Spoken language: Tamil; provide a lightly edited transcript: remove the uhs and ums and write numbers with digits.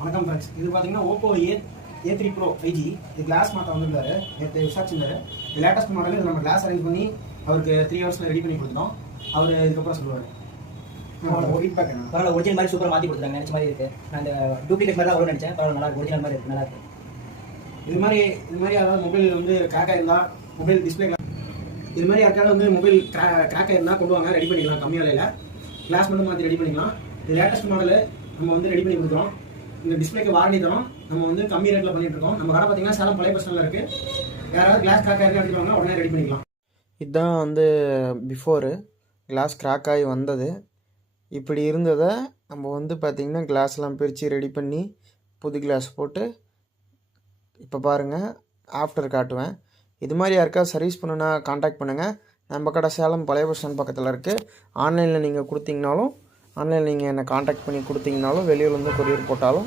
வணக்கம் ஃப்ரெண்ட்ஸ். இது பார்த்தீங்கன்னா ஓப்போ A3 Pro 5G. இது கிளாஸ் மாற்ற வந்துருந்தாரு. நேற்று விசாரிச்சிருந்தாரு. இது லேட்டஸ்ட் மாடல். இது நம்ம கிளாஸ் அரேஞ்ச் பண்ணி அவருக்கு 3 ஹவர்ஸில் ரெடி பண்ணி கொடுத்துட்டோம். அவர் இதுக்கப்புறம் சொல்லுவார். ஃபீட்பேக் என்ன? பரவாயில்ல, ஒரிஜினல் மாதிரி சூப்பராக மாற்றி கொடுத்துருக்காங்க. நினச்ச மாதிரி இருக்குது. நான் இந்த டூப்ளிகேட் மாதிரி தான் அவ்வளோ நினச்சேன். பரவாயில்ல, நல்லா இருக்கு. ஒரிஜினல் மாதிரி இருக்குது, நல்லா இருக்குது. இது மாதிரி யாராவது மொபைல் வந்து கிராக் ஆயிருந்தா, மொபைல் டிஸ்பிளே இது மாதிரி யாருக்காவது வந்து மொபைல் கிராக் ஆயிருந்தா கொண்டு வாங்க, ரெடி பண்ணிக்கலாம். கம்மி விலையில் கிளாஸ் மட்டும் மாற்றி ரெடி பண்ணிக்கலாம். இது லேட்டஸ்ட் மாடல் நம்ம வந்து ரெடி பண்ணி கொடுக்குறோம். இந்த டிஸ்பிளேக்கு வாரண்டி தரோம். நம்ம வந்து கம்மி ரேட்டில் பண்ணிட்டு இருக்கோம். நம்ம கடை பார்த்தீங்கன்னா சேலம் பழைய பஸ் ஸ்டாண்டில் இருக்குது. யாராவது கிளாஸ் கிராக் ஆயிருக்கு அப்படின்னு உடனே ரெடி பண்ணிக்கலாம். இதுதான் வந்து பிஃபோரு கிளாஸ் கிராக் ஆகி வந்தது. இப்படி இருந்ததை நம்ம வந்து பார்த்திங்கன்னா கிளாஸ்லாம் பிரித்து ரெடி பண்ணி புது கிளாஸ் போட்டு இப்போ பாருங்கள் ஆஃப்டர் காட்டுவேன். இது மாதிரி யாருக்காவது சர்வீஸ் பண்ணுன்னா காண்டாக்ட் பண்ணுங்கள். நம்ம கடை சேலம் பழைய பஸ் ஸ்டாண்ட் பக்கத்தில் இருக்குது. ஆன்லைனில் நீங்கள் கொடுத்தீங்கனாலும், ஆன்லைனில் நீங்கள் என்னை காண்டாக்ட் பண்ணி கொடுத்தீங்கனாலும், வெளியூர்லேருந்து கொரியர் போட்டாலும்